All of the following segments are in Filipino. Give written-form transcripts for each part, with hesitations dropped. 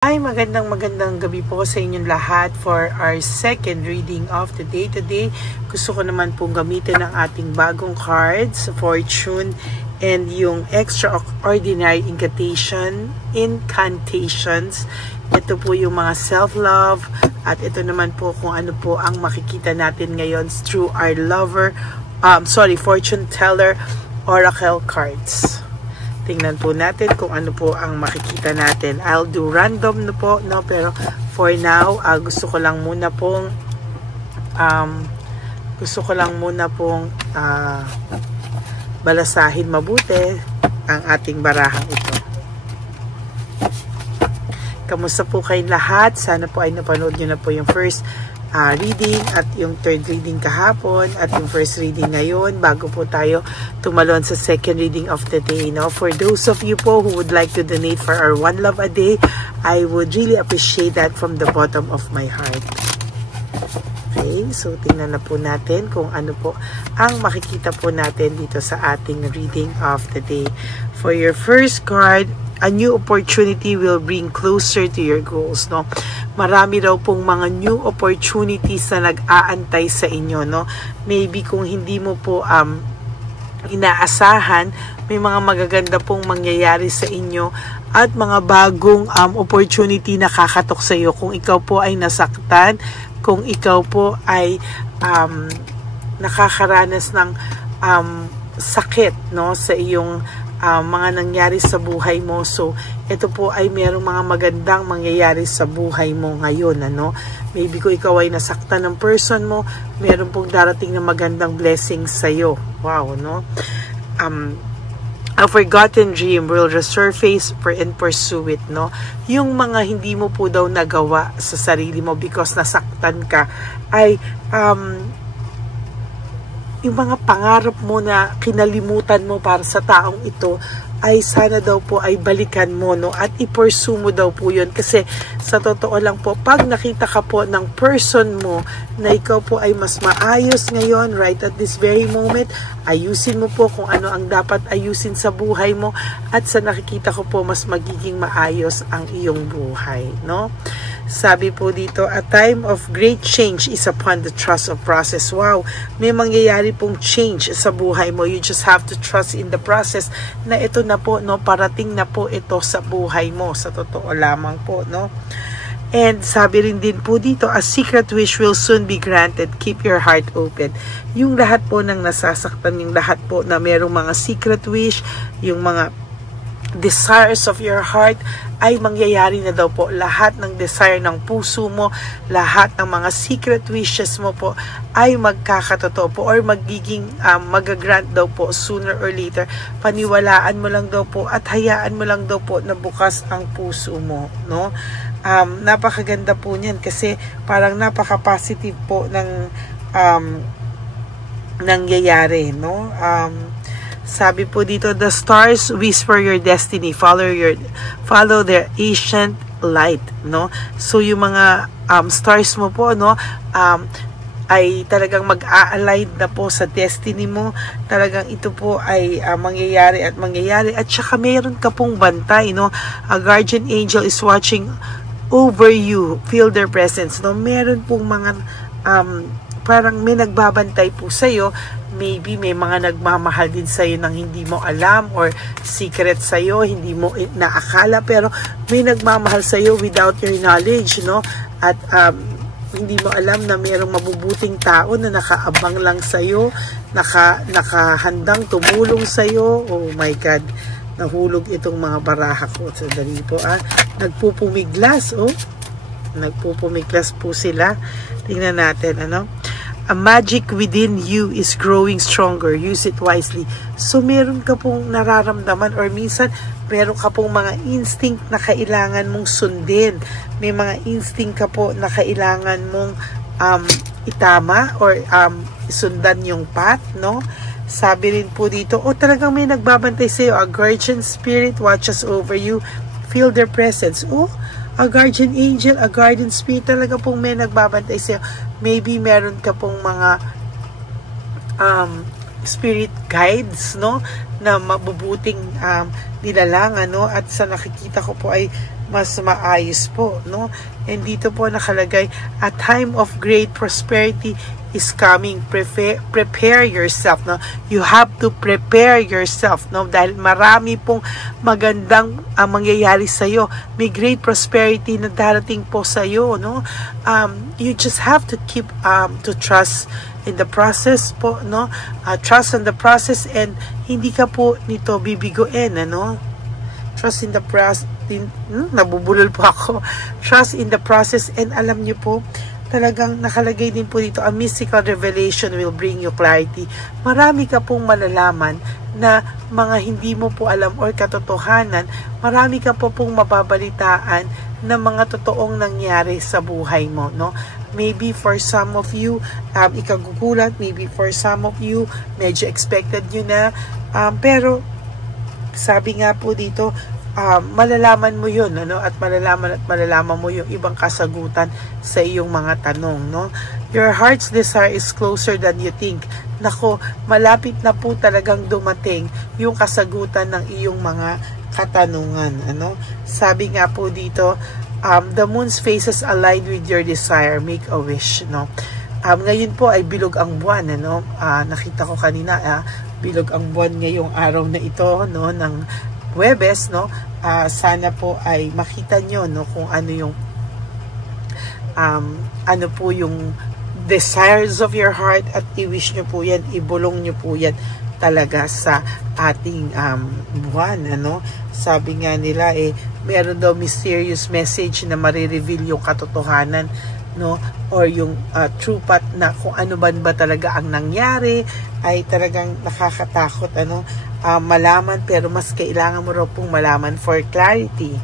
Hi, magandang gabi po sa inyong lahat for our second reading of the day. Today, gusto ko naman pong gamitin ang ating bagong cards, Fortune, and yung Extraordinary Incantations. Ito po yung mga self-love, at ito naman po kung ano po ang makikita natin ngayon through our fortune teller oracle cards. Tingnan po natin kung ano po ang makikita natin. I'll do random na po, no? Pero for now, gusto ko lang muna pong balasahin mabuti ang ating barahang ito. Kamusta po kayong lahat? Sana po ay napanood nyo na po yung first reading at yung third reading kahapon at yung first reading ngayon bago po tayo tumalon sa second reading of the day. No? For those of you po who would like to donate for our One Love a Day, I would really appreciate that from the bottom of my heart. Okay, so tingnan na po natin kung ano po ang makikita po natin dito sa ating reading of the day. For your first card, a new opportunity will bring closer to your goals, no? Marami raw pong mga new opportunities na nag-aantay sa inyo, no? Maybe kung hindi mo po inaasahan, may mga magaganda pong mangyayari sa inyo at mga bagong opportunity na kakatok sa iyo. Kung ikaw po ay nasaktan, kung ikaw po ay nakakaranas ng sakit, no, sa iyong mga nangyari sa buhay mo. So, ito po ay merong mga magandang mangyayari sa buhay mo ngayon, ano? Maybe kung ikaw ay nasaktan ng person mo, meron pong darating na magandang blessings sa'yo. Wow, no? A forgotten dream will resurface and pursue it, no? Yung mga hindi mo po daw nagawa sa sarili mo because nasaktan ka, ay yung mga pangarap mo na kinalimutan mo para sa taong ito ay sana daw po ay balikan mo, no? At i-pursue mo daw po yun. Kasi sa totoo lang po, pag nakita ka po ng person mo na ikaw po ay mas maayos ngayon, right at this very moment, ayusin mo po kung ano ang dapat ayusin sa buhay mo, at sa nakikita ko po mas magiging maayos ang iyong buhay, no? Sabi po dito, a time of great change is upon the trust of process. Wow, may mangyayari pong change sa buhay mo. You just have to trust in the process na ito na po, no, parating na po ito sa buhay mo. Sa totoo lamang po, no. And sabi rin din po dito, a secret wish will soon be granted. Keep your heart open. Yung lahat po ng nasasaktan, yung lahat po na merong mga secret wish, yung mga desires of your heart ay mangyayari na daw po. Lahat ng desire ng puso mo, lahat ng mga secret wishes mo po ay magkakatotoo po or magiging magagrant daw po sooner or later. Paniwalaan mo lang daw po at hayaan mo lang daw po na bukas ang puso mo, no? Napakaganda po niyan kasi parang napaka-positive po ng nangyayari, no? Sabi po dito, the stars whisper your destiny, follow their ancient light, no? So yung mga stars mo po, no, ay talagang mag-a-align na po sa destiny mo. Talagang ito po ay mangyayari at saka mayroon ka pong bantay, no? A guardian angel is watching over you. Feel their presence, no? Meron pong mga parang may nagbabantay po sa'yo. Maybe may mga nagmamahal din sa'yo nang hindi mo alam, or secret sa'yo, hindi mo naakala, pero may nagmamahal sa'yo without your knowledge, no? At hindi mo alam na mayroong mabubuting tao na nakaabang lang sa'yo, nakahandang tumulong sa'yo. Oh my God, nahulog itong mga baraha ko. So, dali po, nagpupumiglas, oh. Nagpupumiglas po sila. Tingnan natin, ano? A magic within you is growing stronger. Use it wisely. So, meron ka pong nararamdaman or minsan, meron ka pong mga instinct na kailangan mong sundin. May mga instinct ka po na kailangan mong itama or sundan yung path, no? Sabi rin po dito, talagang may nagbabantay sa'yo. A guardian spirit watches over you. Feel their presence. A guardian angel, a guardian spirit, talaga pong may nagbabantay sa'yo. Maybe meron ka pong mga spirit guides, no, na mabubuting nilalang, ano, at sa nakikita ko po ay mas maayos po, no? And dito po nakalagay, a time of great prosperity is coming. Prepare yourself, no? You have to prepare yourself, no? Dahil marami pong magandang mangyayari sa iyo. May great prosperity na darating po sa iyo, no? You just have to keep to trust in the process po, no? Trust in the process, and hindi ka po nito bibiguin, ano? Trust in the process. Nabubulol po ako. Trust in the process, and alam niyo po, talagang nakalagay din po dito, a mystical revelation will bring you clarity. Marami ka pong malalaman na mga hindi mo po alam or katotohanan. Marami ka po pong mababalitaan na mga totoong nangyari sa buhay mo, no? Maybe for some of you, ikagugulat. Maybe for some of you, medyo expected nyo na. Pero, sabi nga po dito, malalaman mo yun, ano? At malalaman mo yung ibang kasagutan sa iyong mga tanong, no? Your heart's desire is closer than you think. Nako, malapit na po talagang dumating yung kasagutan ng iyong mga katanungan, ano? Sabi nga po dito, the moon's phases align with your desire. Make a wish, no? Ngayon po ay bilog ang buwan, ano? Nakita ko kanina, bilog ang buwan ngayong araw na ito, no? Ng Huwebes, no? Sana po ay makita nyo, no, kung ano yung ano po yung desires of your heart, at i-wish nyo po yan, ibulong nyo po yan talaga sa ating buwan, ano? Sabi nga nila, meron daw mysterious message na marireveal yung katotohanan, no, or yung true path na kung ano ba talaga ang nangyari. Ay talagang nakakatakot, ano, malaman, pero mas kailangan mo raw pong malaman for clarity.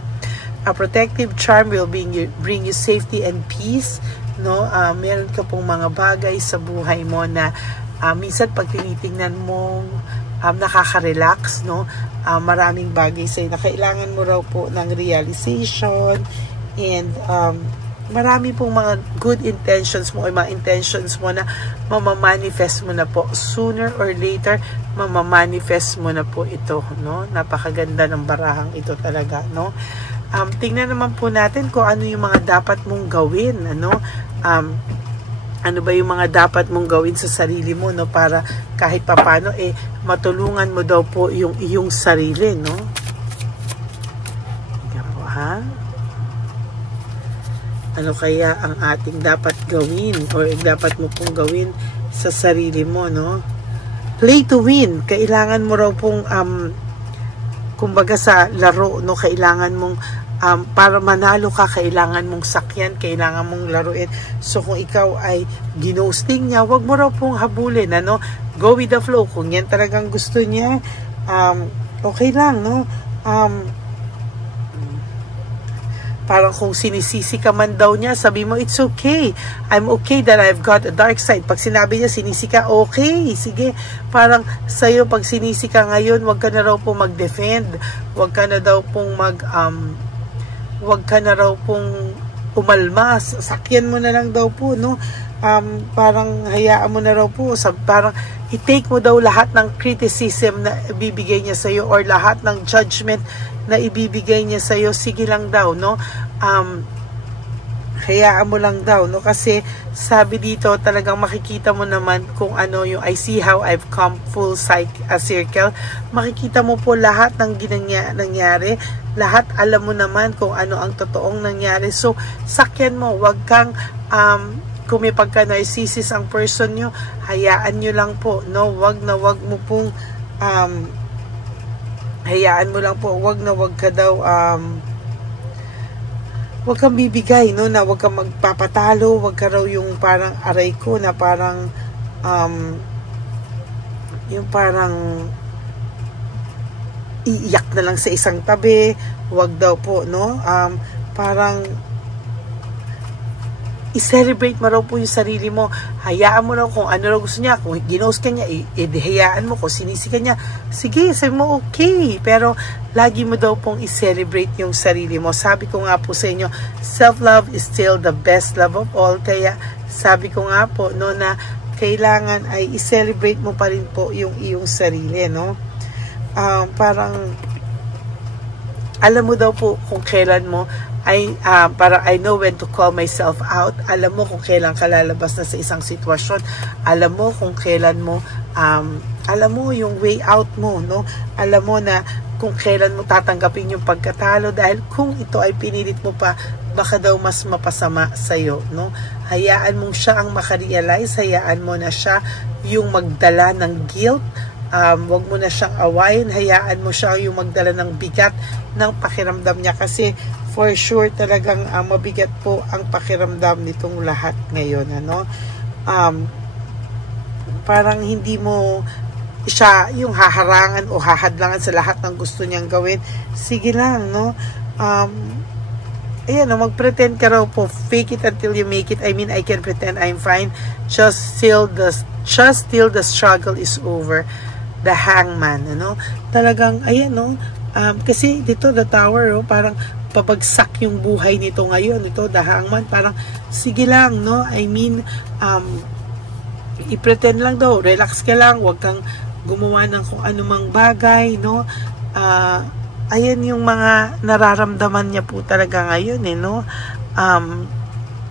A protective charm will bring you safety and peace, no? Meron ka pong mga bagay sa buhay mo na minsan pag tinitingnan mo, nakaka-relax, no? Maraming bagay sa'yo na kailangan mo raw po ng realization, and marami pong mga good intentions mo, o mga intentions mo na mamamanifest mo na po. Sooner or later, mamamanifest mo na po ito, no? Napakaganda ng barahang ito talaga, no? Tingnan naman po natin kung ano yung mga dapat mong gawin, ano? Ano ba yung mga dapat mong gawin sa sarili mo, no? Para kahit papano, matulungan mo daw po yung iyong sarili, no? Tingnan po, ha? Ano kaya ang ating dapat gawin, or dapat mo pong gawin sa sarili mo, no? Play to win. Kailangan mo raw pong kumbaga sa laro, no, kailangan mong para manalo ka, kailangan mong sakyan, kailangan mong laruin. So kung ikaw ay ginosting niya, wag mo raw pong habulin, ano? Go with the flow. Kung yan talagang gusto niya, okay lang, no? Parang kung sinisisi ka man daw niya, sabi mo, it's okay. I'm okay that I've got a dark side. Pag sinabi niya, sinisi ka, okay, sige. Parang sa'yo, pag sinisi ka ngayon, wag ka na raw pong mag-defend. Wag ka na daw pong wag ka na raw pong umalmas. Sakyan mo na lang daw po, no? Parang hayaan mo na raw po. Parang i-take mo daw lahat ng criticism na ibibigay niya sa'yo, or lahat ng judgment na ibibigay niya sa'yo. Sige lang daw, no? Hayaan mo lang daw, no? Kasi sabi dito, talagang makikita mo naman kung ano yung I see how I've come full circle. Makikita mo po lahat ng nangyari. Lahat alam mo naman kung ano ang totoong nangyari. So, sakyan mo. Wag kang kung may pagka-narcissist ang person nyo, hayaan nyo lang po, no? Wag mo pong hayaan mo lang po, wag ka daw wag kang bibigay, no, na wag kang magpapatalo, wag ka raw yung parang aray ko na parang yung parang iiyak na lang sa isang tabi. Wag daw po, no? Parang i-celebrate mo raw po yung sarili mo. Hayaan mo raw kung ano raw gusto niya. Kung ginost ka niya, hayaan mo. Kung sinisi ka niya, sige, sabi mo, okay. Pero, lagi mo daw pong i-celebrate yung sarili mo. Sabi ko nga po sa inyo, self-love is still the best love of all. Kaya, sabi ko nga po, no, na kailangan ay i-celebrate mo pa rin po yung iyong sarili, no? Parang, alam mo daw po kung kailan mo parang I know when to call myself out. Alam mo kung kailan ka lalabas na sa isang sitwasyon. Alam mo kung kailan mo alam mo yung way out mo, no? Alam mo na kung kailan mo tatanggapin yung pagkatalo, dahil kung ito ay pinilit mo pa, baka daw mas mapasama sa'yo, no? Hayaan mo siya ang makarealize, hayaan mo na siya yung magdala ng guilt, wag mo na siyang awayin, hayaan mo siya yung magdala ng bigat ng pakiramdam niya, kasi for sure talagang mabigat po ang pakiramdam nitong lahat ngayon, ano? Parang hindi mo siya yung haharangan o hahadlangan sa lahat ng gusto niyang gawin. Sige lang, no? Ayan, no, mag-pretend ka raw po. Fake it until you make it. I mean, I can pretend I'm fine. Just till the struggle is over. The Hangman, ano? Talagang, ayan, no? Kasi dito, the Tower, no? Parang pabagsak yung buhay nito ngayon. Ito, the Hangman, parang, sige lang, no? I mean, i-pretend lang daw. Relax ka lang. Huwag kang gumawa ng kung anumang bagay, no? Ayan yung mga nararamdaman niya po talaga ngayon, no?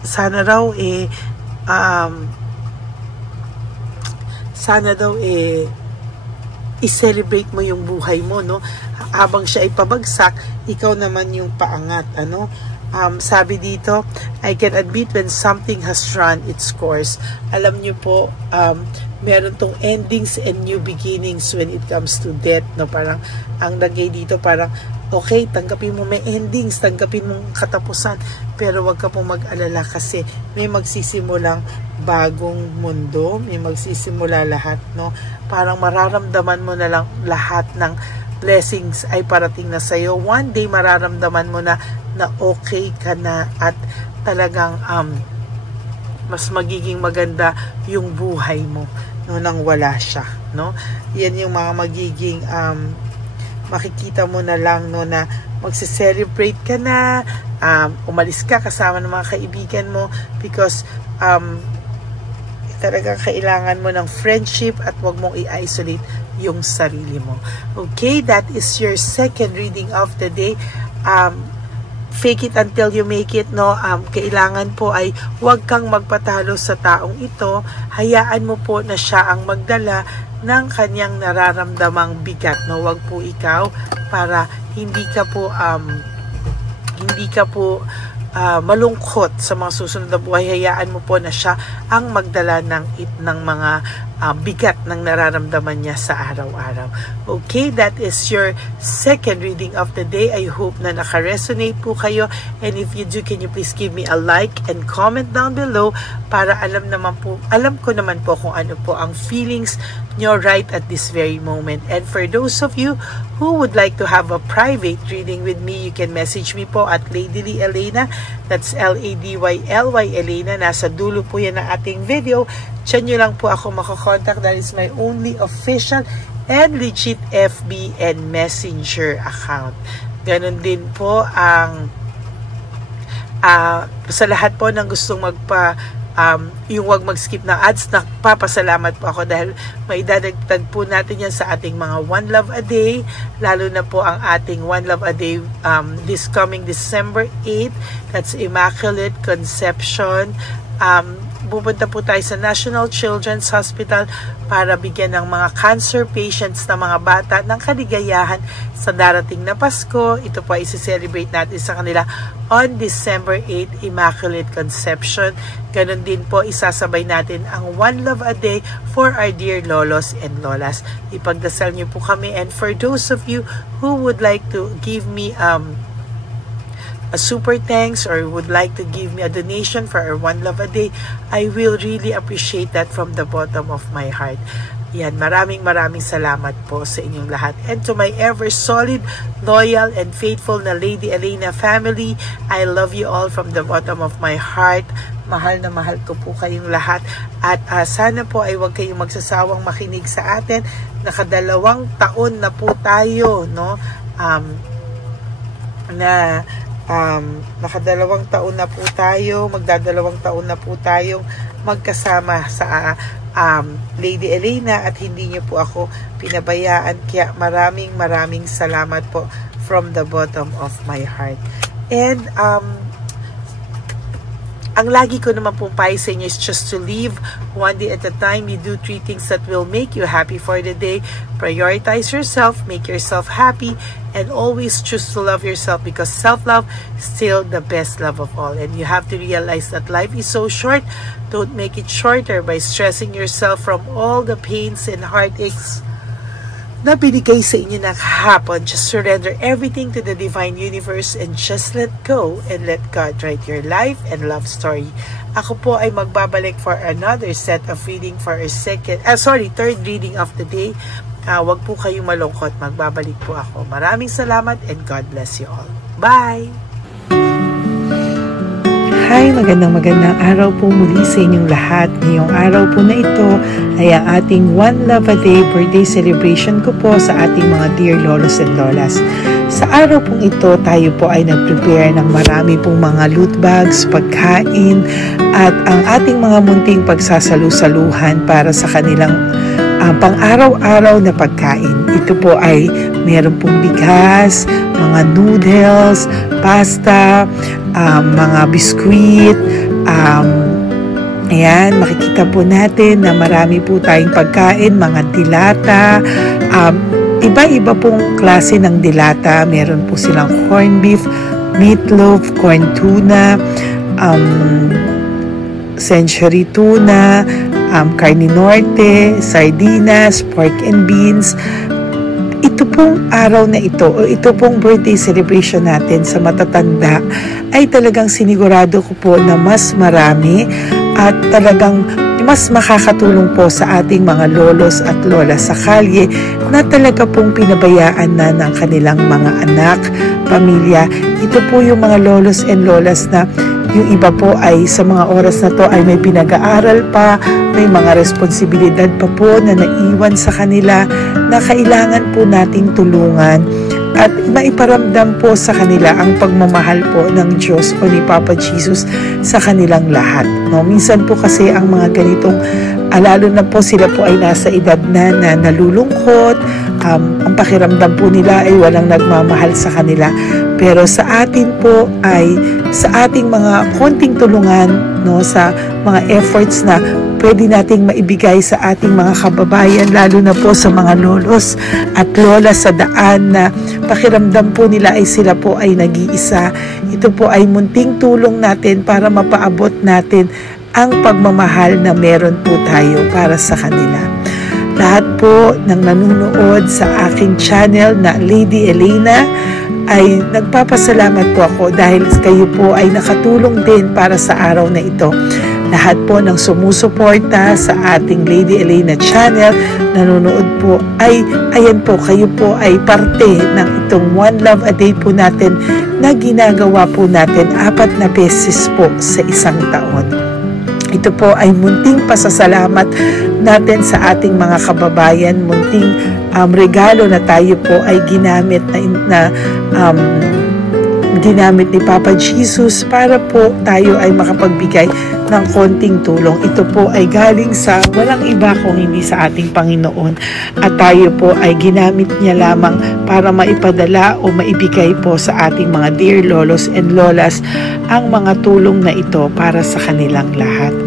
Sana daw i-celebrate mo yung buhay mo, no? Habang siya ay pabagsak, ikaw naman yung paangat, ano? Sabi dito, I can admit when something has run its course. Alam niyo po, meron tong endings and new beginnings when it comes to death, no? Parang ang lagay dito, parang okay, tanggapin mo may endings, tanggapin mo katapusan, pero wag ka pong mag-alala kasi may magsisimulang bagong mundo, may magsisimula lahat, no? Parang mararamdaman mo na lang lahat ng blessings ay parating na sa'yo. One day mararamdaman mo na okay ka na at talagang mas magiging maganda yung buhay mo, no, nang wala siya, no? Yan yung mga magiging makikita mo na lang, no, na magse-celebrate ka na, umalis ka kasama ng mga kaibigan mo because talagang kailangan mo ng friendship at wag mong i-isolate yung sarili mo. Okay, that is your second reading of the day. Fake it until you make it, no? Kailangan po ay huwag kang magpatalo sa taong ito. Hayaan mo po na siya ang magdala ng kanyang nararamdamang bigat, no? Huwag po ikaw, para hindi ka po malungkot sa mga susunod na buhay. Hayaan mo po na siya ang magdala ng mga bigat ng nararamdaman niya sa araw-araw. Okay, that is your second reading of the day. I hope na naka-resonate po kayo, and if you do, can you please give me a like and comment down below para alam ko naman po kung ano po ang feelings nyo right at this very moment. And for those of you who would like to have a private reading with me, you can message me po at Ladyly Elena. That's Ladyly Elena. Nasa dulo po yan ng ating video. Diyan nyo lang po ako makakontak. That is my only official and legit FB and Messenger account. Ganon din po ang sa lahat po ng gustong yung wag mag-skip ng ads, nagpapasalamat po ako dahil may dadagdag po natin yan sa ating mga One Love a Day, lalo na po ang ating One Love a Day this coming December 8. That's Immaculate Conception. Pupunta po tayo sa National Children's Hospital para bigyan ng mga cancer patients na mga bata ng kaligayahan sa darating na Pasko. Ito po ay isi-celebrate natin sa kanila on December 8, Immaculate Conception. Ganon din po, isasabay natin ang One Love a Day for our dear lolos and lolas. Ipagdasal niyo po kami, and for those of you who would like to give me a super thanks or would like to give me a donation for our One Love a Day, I will really appreciate that from the bottom of my heart. Yan, maraming salamat po sa inyong lahat. And to my ever solid, loyal, and faithful na Lady Elena family, I love you all from the bottom of my heart. Mahal na mahal ko po kayong lahat. At sana po ay huwag kayong magsasawang makinig sa atin. Nakadalawang taon na po tayo, no? Nakadalawang taon na po tayo, magdadalawang taon na po tayong magkasama sa Lady Elena, at hindi niyo po ako pinabayaan, kaya maraming salamat po from the bottom of my heart. And ang lagi ko naman pong payo sa inyo is just to live one day at a time. You do 3 things that will make you happy for the day. Prioritize yourself, make yourself happy, and always choose to love yourself, because self-love is still the best love of all. And you have to realize that life is so short. Don't make it shorter by stressing yourself from all the pains and heartaches na binigay sa inyo ng hapon. Just surrender everything to the divine universe and just let go and let God write your life and love story. Ako po ay magbabalik for another set of reading for our third reading of the day. Wag po kayong malungkot. Magbabalik po ako. Maraming salamat and God bless you all. Bye! Hi, magandang araw po muli sa inyong lahat. Ngayong araw po na ito ay ang ating One Love a Day birthday celebration ko po sa ating mga dear lolos and lolas. Sa araw pong ito, tayo po ay nag-prepare ng marami pong mga loot bags, pagkain, at ang ating mga munting pagsasalu-saluhan para sa kanilang pang-araw-araw na pagkain. Ito po ay meron pong bigas, mga noodles, pasta, mga biskuit, ayan, makikita po natin na marami po tayong pagkain, mga dilata, iba-iba pong klase ng dilata. Meron po silang corned beef, meatloaf, corn tuna, century tuna, carne norte, sardinas, pork and beans. Ito pong araw na ito, o ito pong birthday celebration natin sa matatanda, ay talagang sinigurado ko po na mas marami at talagang mas makakatulong po sa ating mga lolos at lola sa kalye na talaga pong pinabayaan na ng kanilang mga anak, pamilya. Ito po yung mga lolos and lolas na yung iba po ay sa mga oras na to ay may pinag-aaral pa, may mga responsibilidad pa po na naiwan sa kanila na kailangan po nating tulungan at maiparamdam po sa kanila ang pagmamahal po ng Diyos o ni Papa Jesus sa kanilang lahat. No? Minsan po kasi ang mga ganitong, lalo na po sila po ay nasa edad na nalulungkot, ang pakiramdam po nila ay walang nagmamahal sa kanila. Pero sa atin po ay sa ating mga konting tulungan, no, sa mga efforts na pwede nating maibigay sa ating mga kababayan, lalo na po sa mga lolos at lola sa daan na pakiramdam po nila ay sila po ay nag-iisa. Ito po ay munting tulong natin para mapaabot natin ang pagmamahal na meron po tayo para sa kanila. Lahat po ng nanonood sa aking channel na Lady Elena ay nagpapasalamat po ako dahil kayo po ay nakatulong din para sa araw na ito. Lahat po ng sumusuporta sa ating Lady Elena channel, nanonood po, ay ayan po, kayo po ay parte ng itong One Love a Day po natin na ginagawa po natin 4 na beses po sa isang taon. Ito po ay munting pasasalamat natin sa ating mga kababayan, munting regalo na tayo po ay ginamit ginamit ni Papa Jesus para po tayo ay makapagbigay ng konting tulong. Ito po ay galing sa walang iba kung hindi sa ating Panginoon at tayo po ay ginamit niya lamang para maipadala o maibigay po sa ating mga dear lolos and lolas ang mga tulong na ito para sa kanilang lahat.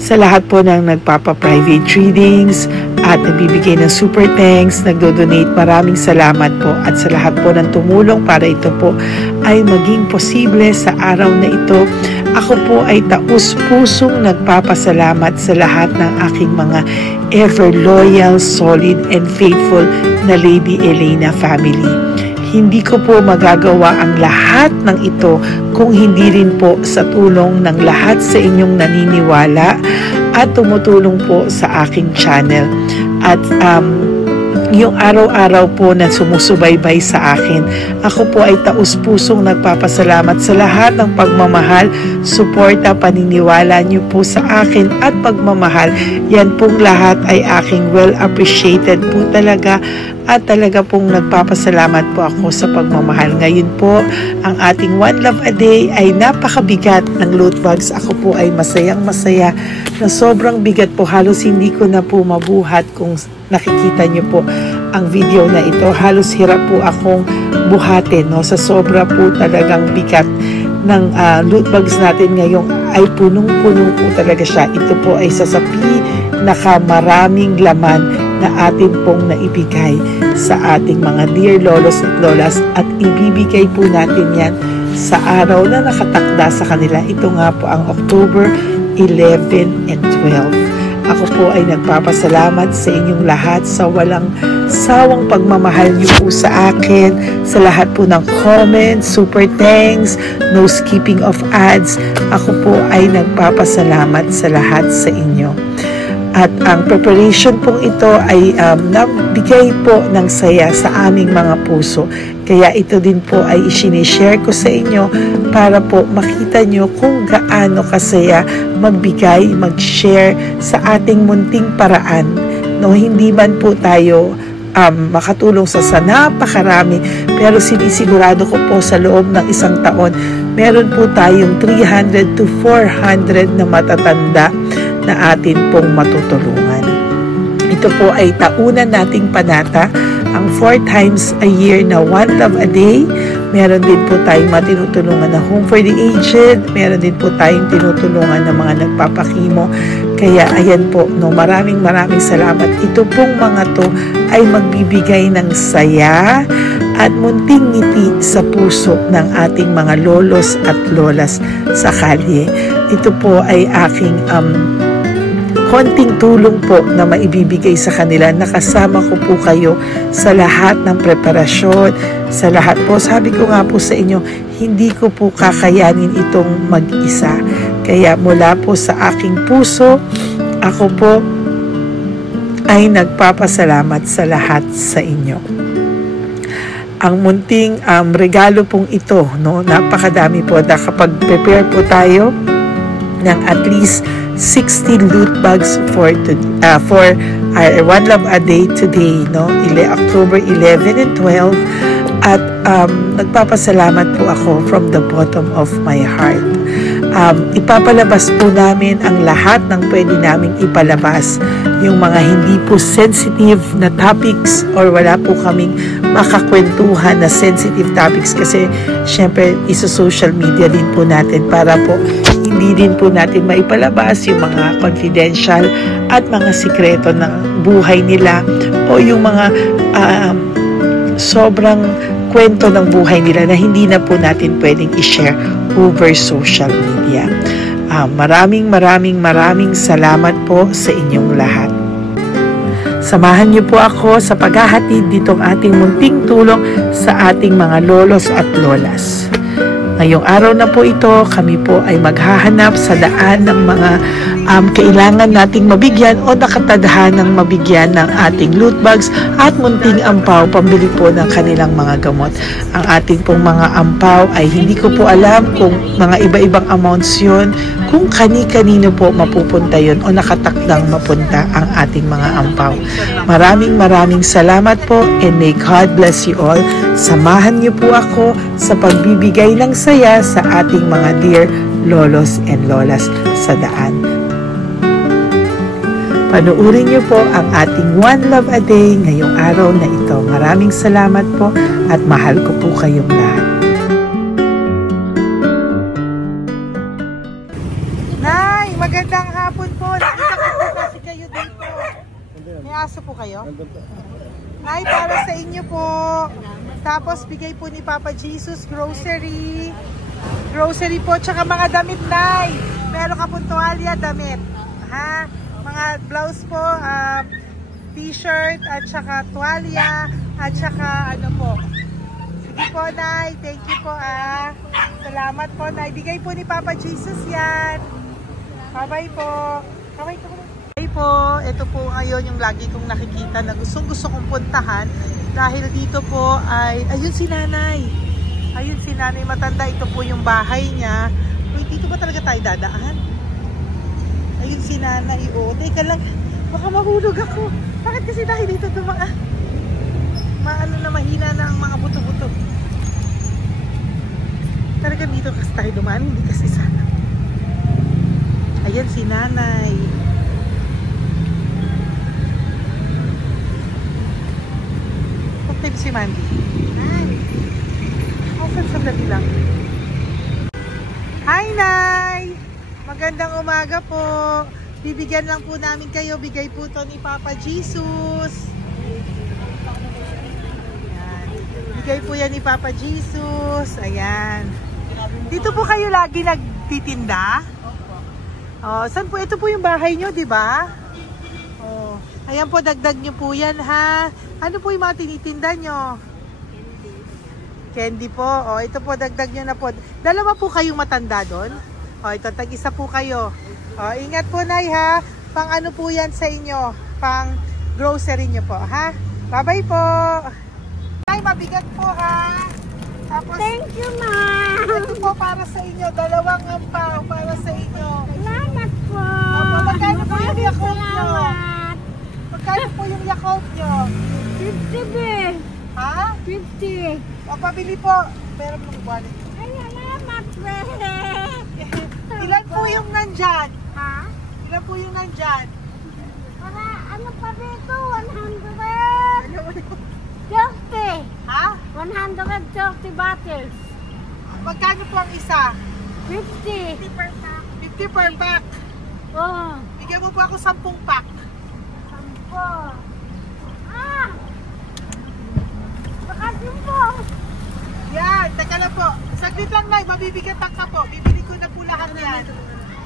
Sa lahat po ng nagpapa-private readings at nagbibigay ng super thanks, nagdo-donate, maraming salamat po. At sa lahat po ng tumulong para ito po ay maging posible sa araw na ito, ako po ay taus-pusong nagpapasalamat sa lahat ng aking mga ever loyal, solid, and faithful na Lady Elena family. Hindi ko po magagawa ang lahat ng ito kung hindi rin po sa tulong ng lahat sa inyong naniniwala at tumutulong po sa aking channel. At yung araw-araw po na sumusubaybay sa akin, ako po ay taus-pusong nagpapasalamat sa lahat ng pagmamahal, suporta, paniniwala niyo po sa akin at pagmamahal. Yan pong lahat ay aking well appreciated po talaga at talaga pong nagpapasalamat po ako sa pagmamahal. Ngayon po, ang ating One Love a Day ay napakabigat ng loot bags. Ako po ay masayang masaya na sobrang bigat po. Halos hindi ko na po mabuhat kung nakikita niyo po ang video na ito. Halos hirap po akong buhatin, no? Sa sobra po talagang bigat ng loot bags natin ngayong ay punong-puno po talaga siya. Ito po ay sasapi nakamaraming laman na atin pong naibigay sa ating mga dear lolos at lolas, at ibibigay po natin yan sa araw na nakatakda sa kanila. Ito nga po ang October 11 and 12. Ako po ay nagpapasalamat sa inyong lahat sa walang sawang pagmamahal niyo po sa akin, sa lahat po ng comments, super thanks, no skipping of ads. Ako po ay nagpapasalamat sa lahat sa inyo. At ang preparation pong ito ay nabigay po ng saya sa aming mga puso. Kaya ito din po ay isinishare ko sa inyo para po makita nyo kung gaano kasaya magbigay, mag-share sa ating munting paraan. No, hindi man po tayo makatulong sa napakarami, pero sinisigurado ko po sa loob ng isang taon, meron po tayong 300 to 400 na matatanda na atin pong matutulungan. Ito po ay taunan nating panata, ang 4 times a year na One Love a Day. Meron din po tayong matinutulungan na Home for the Aged. Meron din po tayong tinutulungan ng mga nagpapakimo. Kaya ayan po, no, maraming salamat. Ito pong mga to ay magbibigay ng saya at munting ngiti sa puso ng ating mga lolos at lolas sa kalye. Ito po ay aking konting tulong po na maibibigay sa kanila. Nakasama ko po kayo sa lahat ng preparasyon, sa lahat po. Sabi ko nga po sa inyo, hindi ko po kakayanin itong mag-isa. Kaya mula po sa aking puso, ako po ay nagpapasalamat sa lahat sa inyo. Ang munting regalo pong ito, no, napakadami po na kapag prepare po tayo ng at least 60 loot bags for One Love a Day today, no? October 11 and 12. At nagpapasalamat po ako from the bottom of my heart. Ipapalabas po namin ang lahat ng pwede naming ipalabas. Yung mga hindi po sensitive na topics or wala po kaming makakwentuhan na sensitive topics, kasi syempre isa-social media din po natin para po hindi din po natin maipalabas yung mga confidential at mga sikreto ng buhay nila o yung mga sobrang kwento ng buhay nila na hindi na po natin pwedeng i-share over social media. Maraming salamat po sa inyong lahat. Samahan niyo po ako sa paghahatid ditong ating munting tulong sa ating mga lolos at lolas. Ngayong araw na po ito, kami po ay maghahanap sa daan ng mga kailangan nating mabigyan o nakatadhanang mabigyan ng ating loot bags at munting ampaw pambili po ng kanilang mga gamot. Ang ating pong mga ampaw ay hindi ko po alam kung mga iba-ibang amounts yun, kung kani-kanino po mapupunta yun o nakatakdang mapunta ang ating mga ampaw. Maraming salamat po, and may God bless you all. Samahan niyo po ako sa pagbibigay ng saya sa ating mga dear lolos and lolas sa daan. Panuurin niyo po ang ating One Love a Day ngayong araw na ito. Maraming salamat po at mahal ko po kayong lahat. Nay, magandang hapon po. Nakita ko po kasi kayo dito. May aso po kayo? Nay, para sa inyo po. Tapos bigay po ni Papa Jesus grocery. Grocery po, tsaka mga damit, Nay. Meron ka pong tuwalya, damit. Ha? Mga blouse po, t-shirt, at saka tuwalya, at saka ano po. Sige po, Nay. Thank you po, Salamat po, Nay. Bigay po ni Papa Jesus yan. Bye-bye po. Bye po. Ito po ngayon yung lagi kong nakikita na gusto kong puntahan. Dahil dito po ay, ayun si Nanay. Ayun si Nanay matanda. Ito po yung bahay niya. Uy, dito ba talaga tayo dadaan? Ayun si Nanay. O, teka lang. Baka mahulog ako. Bakit kasi tayo dito dumaan? maano na mahina na ang mga buto-buto. Talaga dito kasi tayo dumaan, hindi kasi sana. Ayan si nanay. Pag-type si Mandy. Hi. Sandali lang. Hi, Nay! Magandang umaga po. Bibigyan lang po namin kayo. Bigay po to ni Papa Jesus. Ayan. Bigay po yan ni Papa Jesus. Ayan. Dito po kayo lagi nagtitinda? Oh, saan po? Ito po yung bahay nyo, di ba? Oh. Ayan po, dagdag nyo po yan, ha? Ano po yung mga tinitinda nyo? Candy po. O, ito po, dagdag nyo na po. Dalawa po kayong matanda doon. O, ito, tag-isa po kayo. O, ingat po, Nay, ha? Pang ano po yan sa inyo? Pang grocery nyo po, ha? Bye-bye po. Nay, mabigat po, ha? Tapos, Thank you, ma'am. ito po para sa inyo. Dalawang ampaw para sa inyo. Salamat po. Opo, magkano po yung Yakult nyo? Salamat. Magkano po yung Yakult nyo? 50 be. Ha? 50. O, pabili po. Meron pong wallet. Ay, salamat be. Ilan po yung nandyan? Ha? Ilan po yung nandyan? Para ano pa dito? 130. Ha? 130 bottles. Magkano po ang isa? 50. 50 per pack. Oh. Bigyan mo po ako 10 pack. 10. Ah! Bakasyon po. Yan, teka lang po. Saglit lang, Nay. Mabibigatan ka po. Bibili ko na po lahat yan.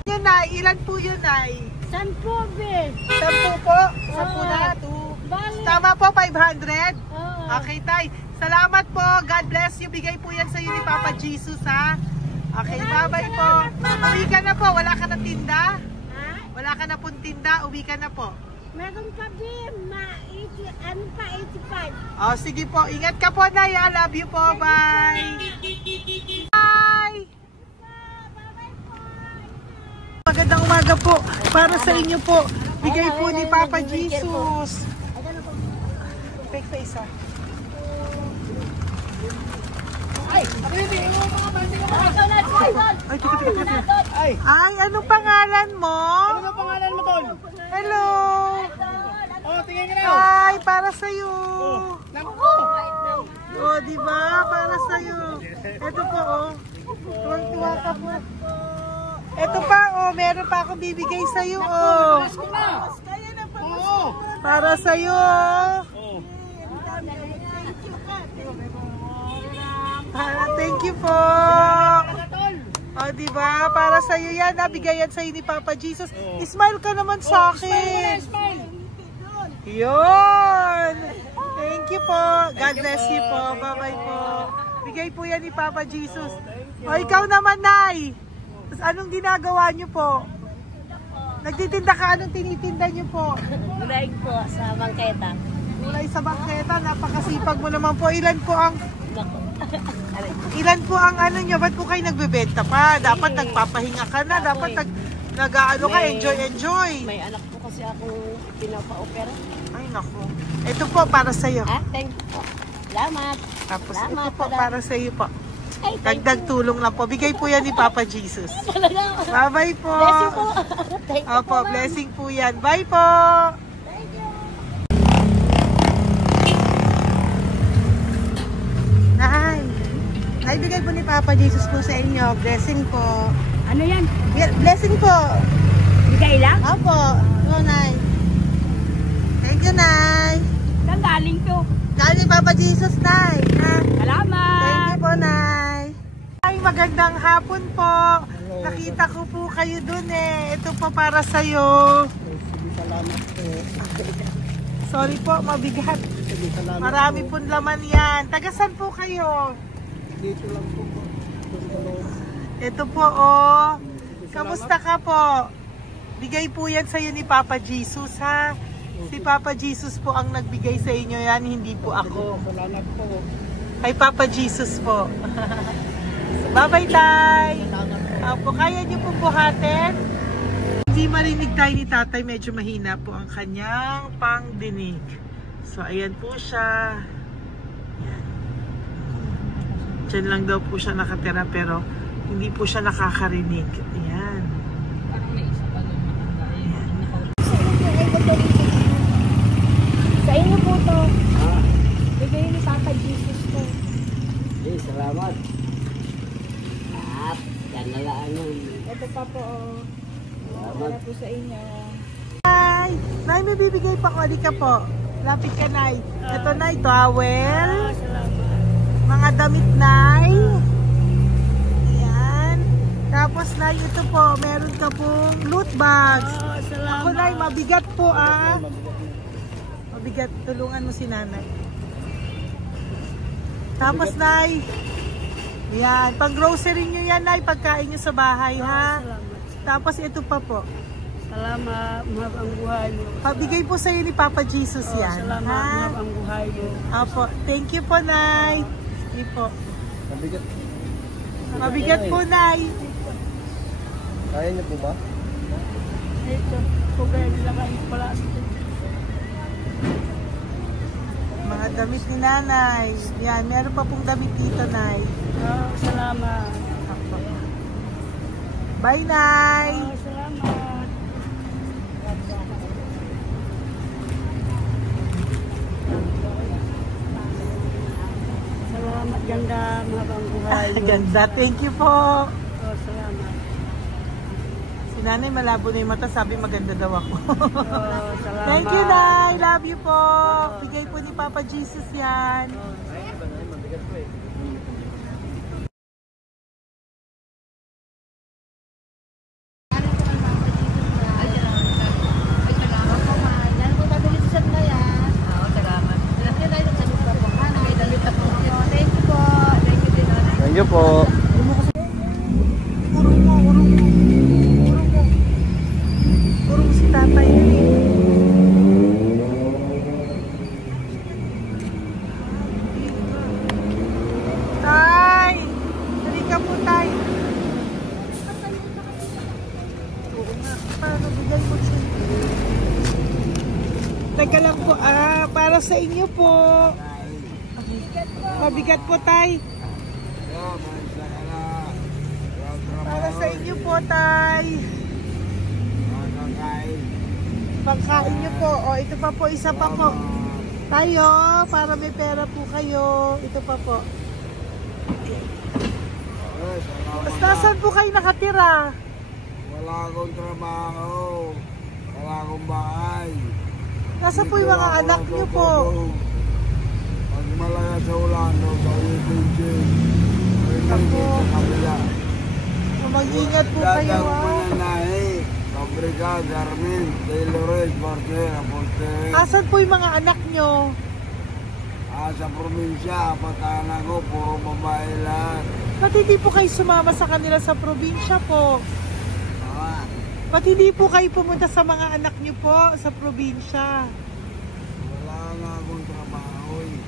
Yan, Nay. Ilan po yun, Nay? 10 be. 10 po. 10 na. 2. Bali. Tama po, 500. Oh. Okay, Tay. Salamat po. God bless you. Bigay po yan sa iyo ni Papa Jesus, ha? Okay, bye-bye po. Uwi ka na po. Wala ka na tinda? Ha? Wala ka na pong tinda. Uwi ka na po. Meron pa din, ano pa, 85. Oh, sige po. Ingat ka po, Nay. I love you po. Bye. Bye. Magandang umaga po. Para sa inyo po. Bigay po ni Papa Jesus. Fake face, ha? Ay, anong pangalan mo? Ano ba pangalan mo, Tol? Hello. Oh, tingin ka na. Hi, para sa iyo. Naku! Oh, di ba? Para sa iyo. Ito po, oh. Tuwang-tuwa ka po. Ito pa, oh. Meron pa akong bibigay sa iyo, oh. Oo! Para sa iyo. Oh. Thank you po. Oh, di ba? Para sa iyo yan. Nabigay yan sa iyo ni Papa Jesus. Smile ka naman sa akin. Yun. Thank you po. God bless you po. Bye-bye po. Bigay po yan ni Papa Jesus. O, ikaw naman, Nay. Anong ginagawa niyo po? Nagtitinda ka? Anong tinitinda niyo po? Gulay po sa bangketa. Gulay sa bangketa. Napakasipag mo naman po. Ilan po ang ano nyo? Ba't po kayo nagbebenta pa? Dapat nagpapahinga ka na. Dapat nag-ano ka, enjoy. May anak po kasi akong pinapa-opera. Ay, naku. Ito po, para sa'yo. Ah, thank you po. Salamat. Tapos Salamat, ito po, salamat. para sa'yo po. Ay, thank Dagdag tulong lang po. Bigay po yan ni Papa Jesus. Talaga. Bye-bye po. Bless you po. Thank you Opo, po, ma'am. blessing po yan. Bye po. Thank you. Nay. Nay, bigay po ni Papa Jesus po sa inyo. Blessing po. Ano yan? Blessing po. Bigay lang? Opo. Ito, Nay. Thank you, Nay. Saan galing to? Galing Papa Jesus, Nay. Ha? Salamat. Thank you po, Nay. Ay, magandang hapon po. Nakita ko po kayo dun eh. Ito po para sa'yo. Salamat po. Sorry po, mabigat. Salamat Marami pong laman yan. Tagasan po kayo? Dito lang po. Ito po, oh. Kamusta ka po? Bigay po yan sa'yo ni Papa Jesus, ha? Si Papa Jesus po ang nagbigay sa inyo yan, hindi po ako. Salamat po. Kay Papa Jesus po. Bye-bye, Tay. Opo, kaya niyo po buhatin? Hindi marinig tayo ni Tatay, medyo mahina po ang kanyang pangdinig. So, ayan po siya. Diyan lang daw po siya nakatira pero hindi po siya nakakarinig. Ayan. Parang may isa pa doon matanda. Ayan. Sa inyo po to. Bigay ni Papa Jesus to. Eh, salamat. At, yan na lang yun. Ito pa po. Para po sa inyo. Nay! Nay, may bibigay pa ko. Di ka po. Lapit ka, Nay. Ito, Nay, towel. Mga damit, Nay. Ayan. Tapos, Nay, ito po. Meron ka pong loot bags. Ako, Nay, mabigat po, ah. Mabigat. Tulungan mo si Nanay. Tapos, Nay. Ayan. Pag-grocery nyo yan, Nay. Pagkain nyo sa bahay, ha? Tapos, ito pa po. Salamat, mahabang buhay mo. Pabigay po sa'yo ni Papa Jesus yan. Salamat, ha? mahabang buhay mo. Apo. Thank you po, Nay. Sige po. Mabigat. Mabigat po, Nay. Kaya niyo po ba? Ito, kugay nila kayo pala. Mga damit ni Nanay. Yan, meron pa pong damit dito, Nay. Salamat. Apo. Bye, Nay. Salamat. Salamat, ganda, mahabang buhay mo. Ganda. Thank you po. Salamat. Si Nanay malabo na yung mata. Sabi maganda daw ako. Salamat. Thank you, Nay. Love you po. Bigay po ni Papa Jesus yan. Mabigat po eh. Thank you po. Urong mo. Urong si tatay yun eh. Tay! Halika po, Tay. Oo nga. Paano bigay mo siya? Teka lang po. Para sa inyo po. Mabigat po, Tay. Para sa inyo po, Tay. Pagkain nyo po. O, ito pa po, isa pa po. Tayo, para may pera po kayo. Ito pa po. Nasaan po kayo nakatira? Wala akong trabaho. Wala akong bahay. Nasaan po yung mga anak nyo po? Pag malaya sa Ulano, sa UPG. Ako. Sa kabila. Mag-ingat po kayo, Dadang ha? mananahe. Fabrika, garment, tailoring, porter, upholstery. Nasaan po yung mga anak nyo? Sa probinsya, pagkaanak ko, puro babae lahat. Ba't hindi po kayo sumama sa kanila sa probinsya po? Ah, Ba't hindi po kayo pumunta sa mga anak nyo po sa probinsya? wala nga akong trabaho eh.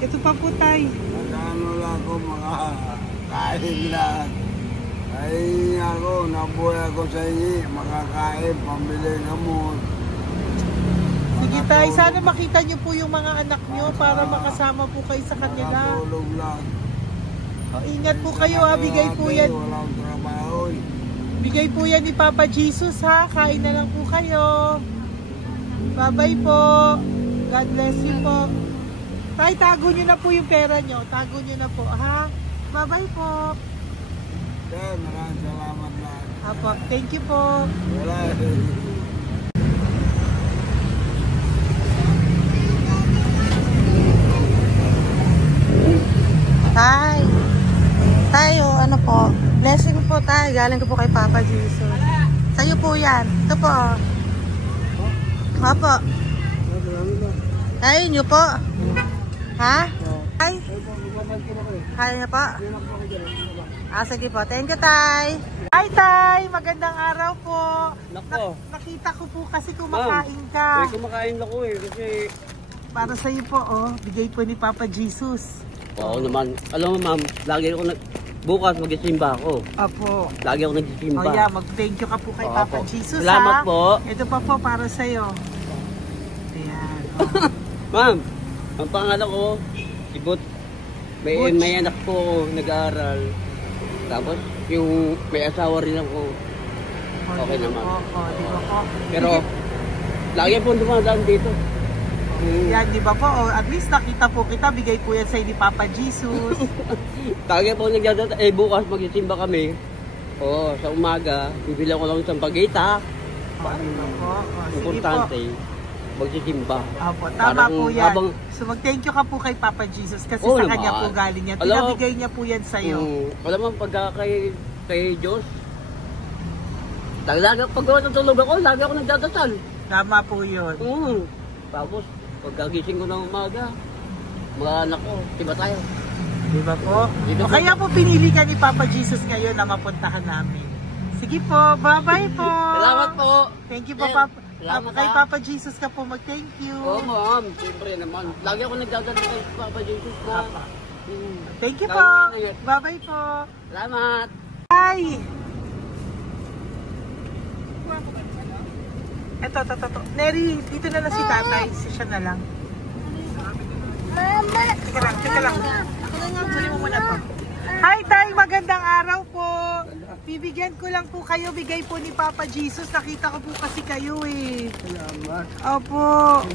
Ito pa po, Tay. Nagano lang ako mga kain lang. Ay ako, nabuhay ako sa inyo, makakain, pambili gamot. Sige, Tay. Sana makita nyo po yung mga anak nyo para makasama po kayo sa kanila. Makatulog lang. O, ingat po kayo, ha. Bigay po yan. Walang trabaho eh. Bigay po yan ni Papa Jesus, ha. Kain na lang po kayo. Bye-bye po. God bless you po. Tay, tago nyo na po yung pera nyo. Tago nyo na po, ha. Bye-bye po. Kaya maraming salamat lang. Apo, thank you po. Wala eh. Tay. Tayo, ano po? Blessing po tayo. Galing ko po kay Papa Jesus. Sa'yo po yan. Ito po. Apo. Tayo nyo po. Ha? Tay? Kaya niyo po? Sige po. Thank you, Tay. Hi, Tay. Magandang araw po. Nako. Nakita ko po kasi kumakain ka. Kumakain ako eh kasi Para sa'yo po, oh. Bigay po ni Papa Jesus. oo naman. Alam mo ma'am, lagi ako bukas magsisimba ako. Apo. Lagi ako nagsisimba. Oh, yeah. Mag-thank you ka po kay Oo Papa po. Jesus, Salamat ha? po. Ito pa po para sa'yo. Ayan. Oh. Ma'am, ang pangalan ko, Ibot. May anak po, nag-aaral. Tapos, yung may asawa rin ako. Okay naman. Di ba po? Pero, lagi po dumadaan dito. Yan, di ba po? O, at least nakita po kita, bigay po yan sa ni Papa Jesus. Lagi po nagdadaan. Bukas magsisimba kami. Sa umaga, bibilang ko lang isang pagita. Importante, magsisimba. Opo, tama po yan. Habang, so mag-thank you ka po kay Papa Jesus kasi Oo sa naman. kanya po galing yan. Pinabigay niya po yan sa'yo. Alam mo, pagka kay Diyos, pag natulog ako, lagi ako nagdadasal. Tama po yun. Tapos, pagkagising ko ng umaga, mga anak ko, tiba tayo. Di ba po? Dito O po. kaya po pinili ka ni Papa Jesus ngayon na mapuntahan namin. Sige po, bye-bye po. Salamat po. Thank you po, Salamat, kay ha. Papa Jesus ka po mag-thank you. Oo, ma'am. Siyempre naman. Lagi ako nagdadala kay Papa Jesus na. Thank you Lagi po. na yun. Bye-bye po. Salamat. Bye. Ito. Neri, dito na lang si tatay. Siya na lang. Mama! Teka lang. Kunin mo muna to. Hi, Tay! Magandang araw po. Bibigyan ko lang po kayo. Bigay po ni Papa Jesus. Nakita ko po kasi kayo eh. Salamat. Opo.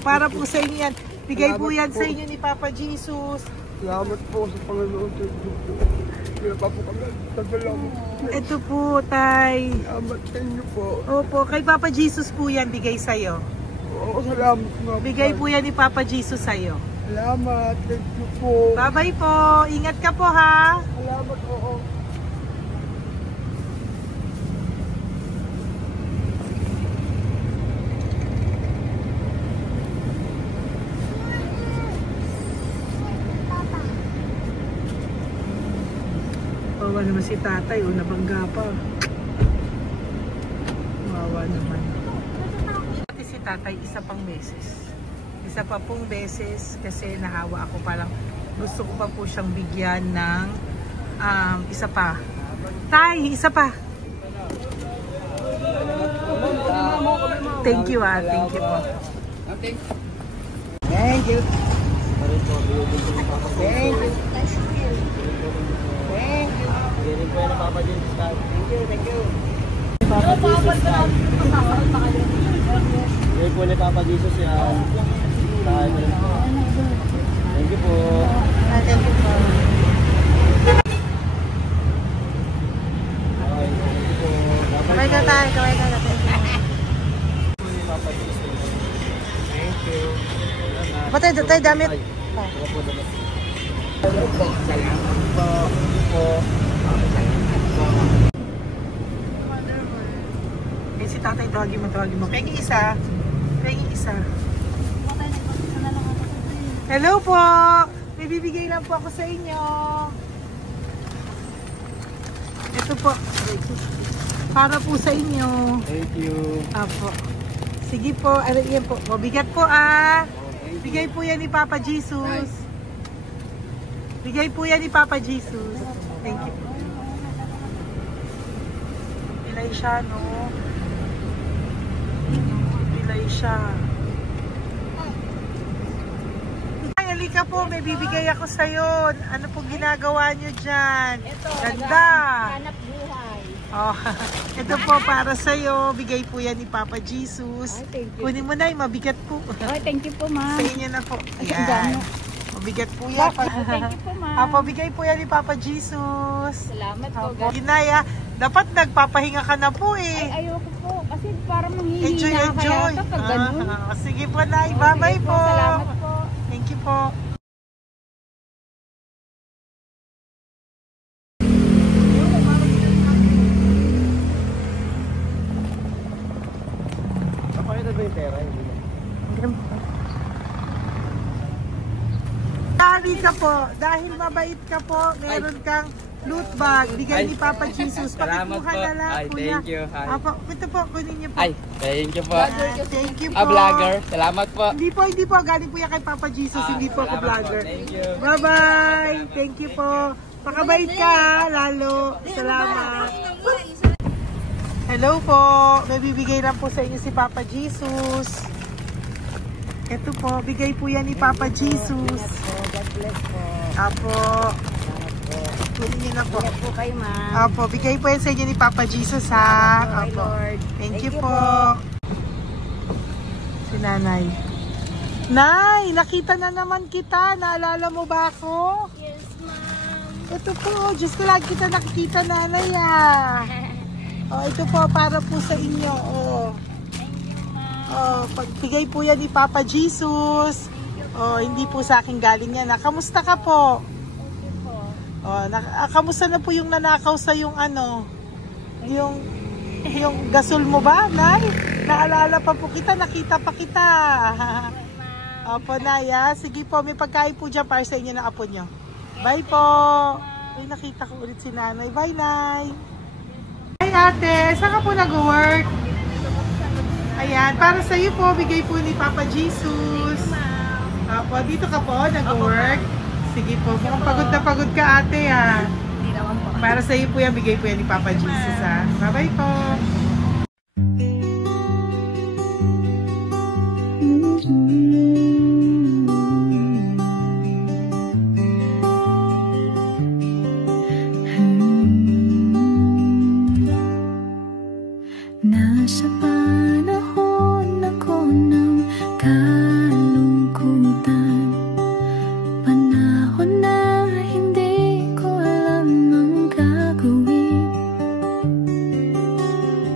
Para po sa inyo yan. Bigay po yan sa inyo ni Papa Jesus. Salamat po sa Panginoon. Kaya pa po kami. Salamat. Ito po, Tay. Salamat sa inyo po. Opo. Kay Papa Jesus po yan. Bigay sa'yo. Oo, salamat nga. Bigay po yan ni Papa Jesus sa'yo. Salamat. Thank you po. Bye-bye po. Ingat ka po ha. Salamat po. Wawa naman si tatay, nabangga pa. Wawa naman. Pati si tatay, isa pang beses. Isa pa pong beses kasi nahawa ako, parang gusto ko pa po siyang bigyan ng isa pa. Tay, isa pa. Thank you thank you po. Thank you. Thank you. Hindi po yan ang Papa Jesus. Thank you. Hindi po ni Papa Jesus yan. Thank you po. Thank you po. Kamay ka tayo, kamay ka natin. Thank you. Patay, tayo damit. Eh, si tatay, tawagin mo. Pengi isa. Hello po! May bibigay lang po ako sa inyo. Ito po. Para po sa inyo. Thank you. Apo. Sige po, yan po. Mabigat po Bigay po yan ni Papa Jesus. Bigay po yan ni Papa Jesus. Thank you. Pilay siya, no? Pilay siya. Ay, halika po. May bibigay ako sa'yo. Ano pong ginagawa nyo dyan? Ito, Ganda. hanap buhay. Oh, ito po para sa'yo. Bigay po yan ni Papa Jesus. Ay, thank you. Kunin mo na, mabigat po. Ay, thank you po, ma'am. Sa inyo na po. Ay, ang Ayan. dami. Mabigat po yan. Thank you po, ma'am. Bigay po yan ni Papa Jesus. Salamat po, Apo. guys. Ginaya, dapat nagpapahinga ka na po eh. Ay, ayoko po. Kasi parang manghihina Enjoy. kaya kapag ganun. Sige po, Nay. Bye-bye Sige po. Salamat po. Thank you po. Napakita ba yung pera? Dahil ka po, dahil mabait ka po, meron kang loot bag. Bigay ni Papa Jesus. Salamat Pakikuha po. na lang, Ay, kuya. thank you. Ay. Apo, ito po, kunin niyo po. Ay, thank you po. Thank you po. Vlogger. Salamat po. Hindi po. Galing po yan kay Papa Jesus. Hindi po ako Salamat vlogger. po. Thank you. Bye-bye. Thank you po. Pakabait ka, lalo. Salamat. Hello po. May bibigay lang po sa inyo si Papa Jesus. Ito po, bigay po yan ni Papa Jesus. God bless po. Apo. Kunin niyo na po. Ingat po kayo, ma'am. Apo, bigay po yan sa inyo ni Papa Jesus, ha? Salamat po, Apo. Lord. Thank you po. Si Nanay. Nay, nakita na naman kita. Naalala mo ba ako? Yes, ma'am. Ito po, Diyos ko lang kita nakikita, Nanay, ah. Oh, ito po, para po sa inyo. Oh. Thank you, ma'am. Oh, pagbigay po yan ni Papa Jesus. Oh, hindi po sa akin galing yan. Kamusta ka po? Thank you po. Oh, kamusta na po yung nanakaw sa yung ano? Yung gasol mo ba, Nay? Naalala pa po kita, nakita pa kita. Opo, Nay, ah. Sige po, may pagkain po dyan para sa inyo ng apo nyo. Bye po. Ay, nakita ko ulit si Nanay. Bye, Nay. Hi, ate. Saan ka po nag-work? Ayan, para sa iyo po, bigay po ni Papa Jesus. Opo, dito ka po, nag-work. Sige po, mukhang pagod na pagod ka, ate, ha. Hindi naman po. Para sa iyo po yan, bigay po yan ni Papa Jesus, ha. Bye-bye po. Nasa panahon ako ng kalungkutan, panahon na hindi ko alam ang gagawin.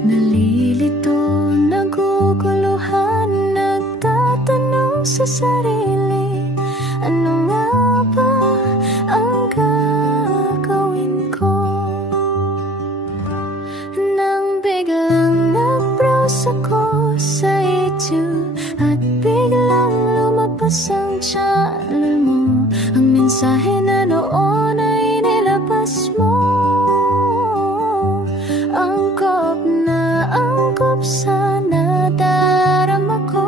Nalilito, naguguluhan, nagtatanong sa sarili, ano nga ba ang gagawin ko? Nang biglang nag-browse ako sa YouTube at biglang lumabas ang channel mo, ang mensahe na noon ay nilabas mo. Angkop sa nadarama ko.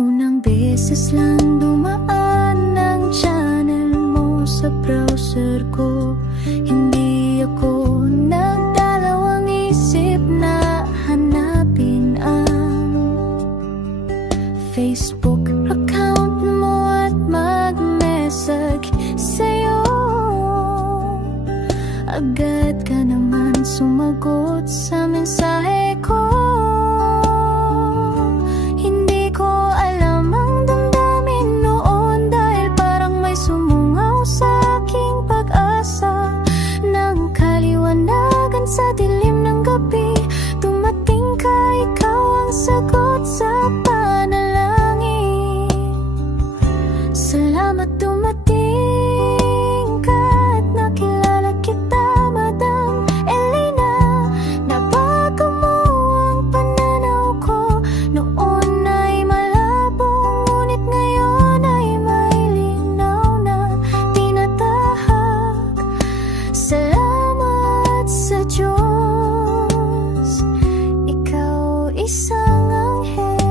Unang beses lang dumaan ang channel mo sa browser ko. Hindi ako nagdalawang isip na hanapin ang Facebook account mo at mag-message sa'yo. Agad ka naman sumagot sa mensahe ko. Hindi ko alam ang damdamin noon, dahil parang may sumungaw sa aking pag-asa. Nang kaliwanagan sa dilim ng gabi, dumating ka, ikaw ang sagot sa panalangin. Salamat dumating ka at nakilala kita, Madam Elena. Nabago mo ang pananaw ko. Noon ay malabo, ngunit ngayon ay may linaw na tinatahak. Salamat sa Diyos, ikaw isang anghel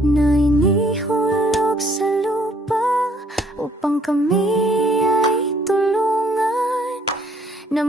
na inihulog sa lupa upang kami ay tulungan na